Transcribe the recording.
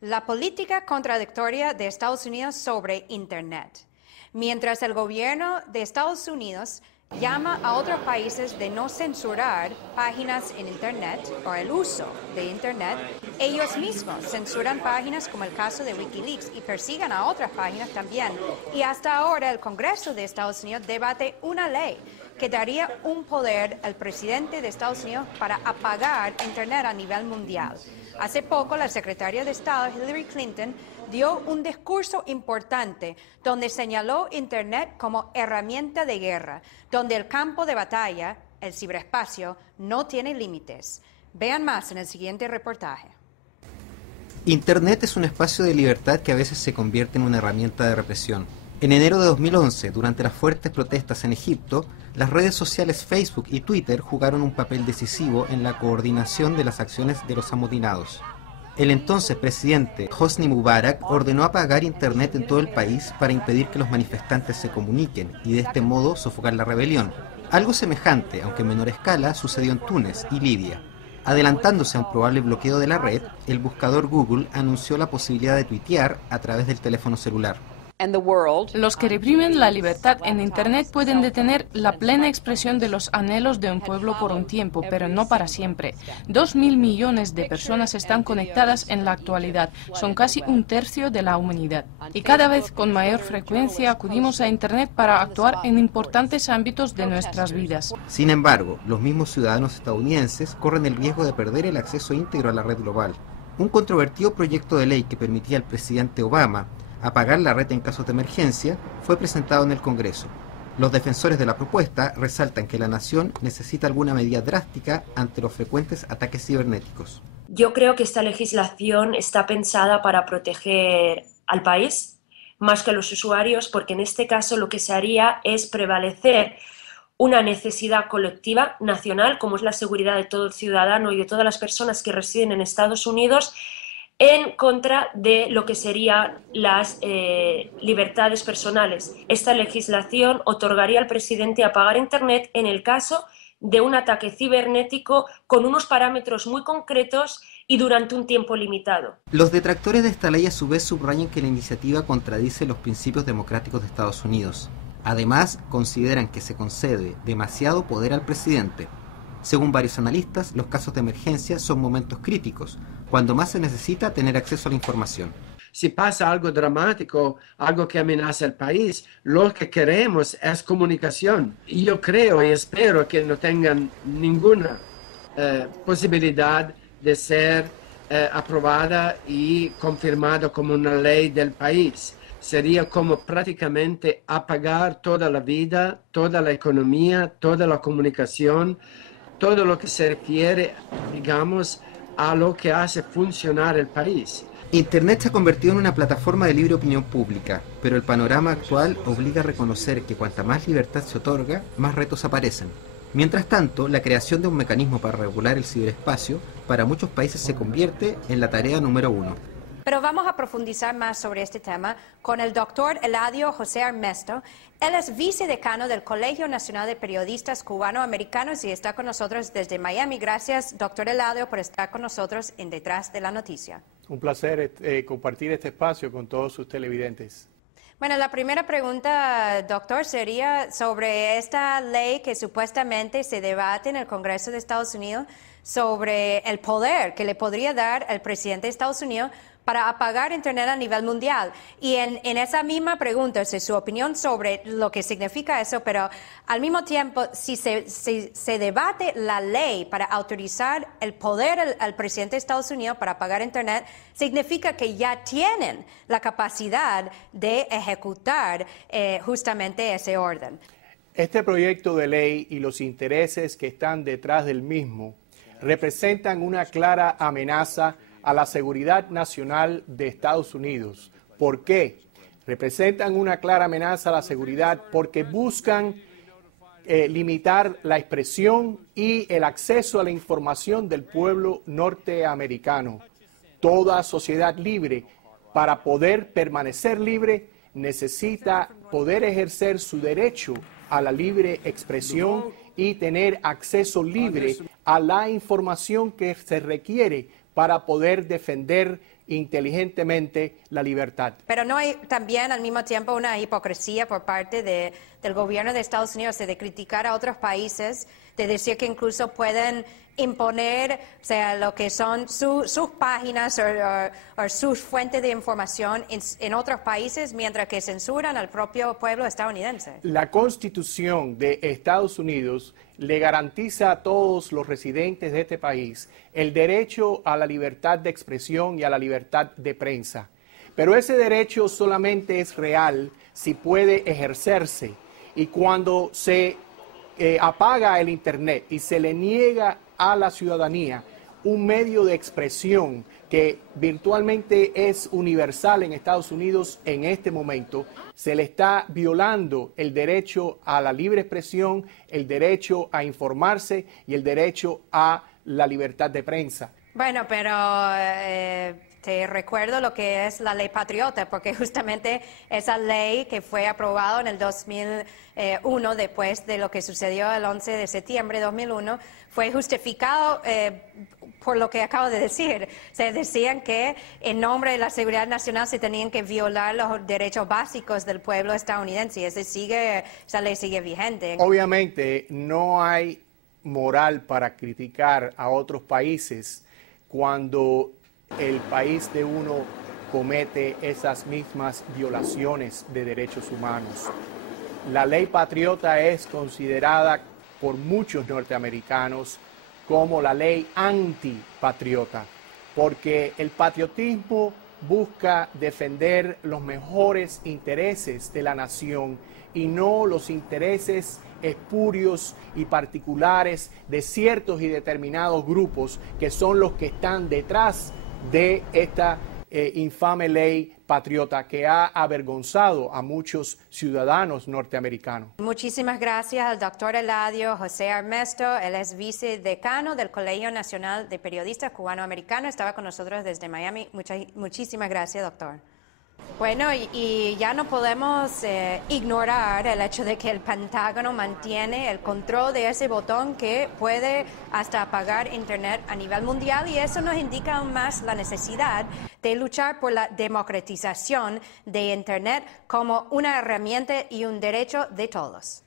la política contradictoria de Estados Unidos sobre Internet. Mientras el gobierno de Estados Unidos llama a otros países de no censurar páginas en Internet o el uso de Internet, ellos mismos censuran páginas como el caso de Wikileaks y persiguen a otras páginas también. Y hasta ahora el Congreso de Estados Unidos debate una ley que daría un poder al presidente de Estados Unidos para apagar Internet a nivel mundial. Hace poco la secretaria de Estado, Hillary Clinton, dio un discurso importante donde señaló Internet como herramienta de guerra, donde el campo de batalla, el ciberespacio, no tiene límites. Vean más en el siguiente reportaje. Internet es un espacio de libertad que a veces se convierte en una herramienta de represión. En enero de 2011, durante las fuertes protestas en Egipto, las redes sociales Facebook y Twitter jugaron un papel decisivo en la coordinación de las acciones de los amotinados. El entonces presidente Hosni Mubarak ordenó apagar Internet en todo el país para impedir que los manifestantes se comuniquen y de este modo sofocar la rebelión. Algo semejante, aunque en menor escala, sucedió en Túnez y Libia. Adelantándose a un probable bloqueo de la red, el buscador Google anunció la posibilidad de tuitear a través del teléfono celular. Los que reprimen la libertad en Internet pueden detener la plena expresión de los anhelos de un pueblo por un tiempo, pero no para siempre. 2.000 millones de personas están conectadas en la actualidad, son casi un tercio de la humanidad. Y cada vez con mayor frecuencia acudimos a Internet para actuar en importantes ámbitos de nuestras vidas. Sin embargo, los mismos ciudadanos estadounidenses corren el riesgo de perder el acceso íntegro a la red global. Un controvertido proyecto de ley que permitía al presidente Obama apagar la red en casos de emergencia fue presentado en el Congreso. Los defensores de la propuesta resaltan que la nación necesita alguna medida drástica ante los frecuentes ataques cibernéticos. Yo creo que esta legislación está pensada para proteger al país más que a los usuarios, porque en este caso lo que se haría es prevalecer una necesidad colectiva nacional, como es la seguridad de todo el ciudadano y de todas las personas que residen en Estados Unidos, en contra de lo que serían las libertades personales. Esta legislación otorgaría al presidente apagar Internet en el caso de un ataque cibernético con unos parámetros muy concretos y durante un tiempo limitado. Los detractores de esta ley a su vez subrayan que la iniciativa contradice los principios democráticos de Estados Unidos. Además, consideran que se concede demasiado poder al presidente. Según varios analistas, los casos de emergencia son momentos críticos, cuando más se necesita tener acceso a la información. Si pasa algo dramático, algo que amenaza al país, lo que queremos es comunicación. Y yo creo y espero que no tengan ninguna posibilidad de ser aprobada y confirmada como una ley del país. Sería como prácticamente apagar toda la vida, toda la economía, toda la comunicación, todo lo que se refiere, digamos, a lo que hace funcionar el país. Internet se ha convertido en una plataforma de libre opinión pública, pero el panorama actual obliga a reconocer que cuanta más libertad se otorga, más retos aparecen. Mientras tanto, la creación de un mecanismo para regular el ciberespacio para muchos países se convierte en la tarea número 1. Pero vamos a profundizar más sobre este tema con el doctor Eladio José Armesto. Él es vicedecano del Colegio Nacional de Periodistas Cubano-Americanos y está con nosotros desde Miami. Gracias, doctor Eladio, por estar con nosotros en Detrás de la Noticia. Un placer compartir este espacio con todos sus televidentes. Bueno, la primera pregunta, doctor, sería sobre esta ley que supuestamente se debate en el Congreso de Estados Unidos sobre el poder que le podría dar el presidente de Estados Unidos para apagar Internet a nivel mundial. Y en esa misma pregunta, su opinión sobre lo que significa eso, pero al mismo tiempo, si se debate la ley para autorizar el poder al presidente de Estados Unidos para apagar Internet, significa que ya tienen la capacidad de ejecutar justamente ese orden. Este proyecto de ley y los intereses que están detrás del mismo representan una clara amenaza a la seguridad nacional de Estados Unidos. ¿Por qué? Representan una clara amenaza a la seguridad porque buscan limitar la expresión y el acceso a la información del pueblo norteamericano. Toda sociedad libre, para poder permanecer libre, necesita poder ejercer su derecho a la libre expresión y tener acceso libre a la información que se requiere para poder defender inteligentemente la libertad. Pero no hay también al mismo tiempo una hipocresía por parte del gobierno de Estados Unidos de criticar a otros países, de decir que incluso pueden imponer, o sea, lo que son sus páginas o sus fuentes de información en otros países, mientras que censuran al propio pueblo estadounidense. La Constitución de Estados Unidos le garantiza a todos los residentes de este país el derecho a la libertad de expresión y a la libertad de prensa. Pero ese derecho solamente es real si puede ejercerse. Y cuando se apaga el Internet y se le niega a la ciudadanía un medio de expresión que virtualmente es universal en Estados Unidos en este momento, se le está violando el derecho a la libre expresión, el derecho a informarse y el derecho a la libertad de prensa. Bueno, pero te recuerdo lo que es la ley patriota, porque justamente esa ley que fue aprobada en el 2001, después de lo que sucedió el 11 de septiembre de 2001, fue justificado por lo que acabo de decir. Se decían que en nombre de la seguridad nacional se tenían que violar los derechos básicos del pueblo estadounidense, y esa ley sigue vigente. Obviamente no hay moral para criticar a otros países cuando el país de uno comete esas mismas violaciones de derechos humanos. La ley patriota es considerada por muchos norteamericanos como la ley antipatriota, porque el patriotismo busca defender los mejores intereses de la nación y no los intereses espurios y particulares de ciertos y determinados grupos que son los que están detrás de esta infame ley patriota que ha avergonzado a muchos ciudadanos norteamericanos. Muchísimas gracias al doctor Eladio José Armesto. Él es vicedecano del Colegio Nacional de Periodistas Cubanoamericanos. Estaba con nosotros desde Miami. Muchísimas gracias, doctor. Bueno, y ya no podemos ignorar el hecho de que el Pentágono mantiene el control de ese botón que puede hasta apagar Internet a nivel mundial, y eso nos indica aún más la necesidad de luchar por la democratización de Internet como una herramienta y un derecho de todos.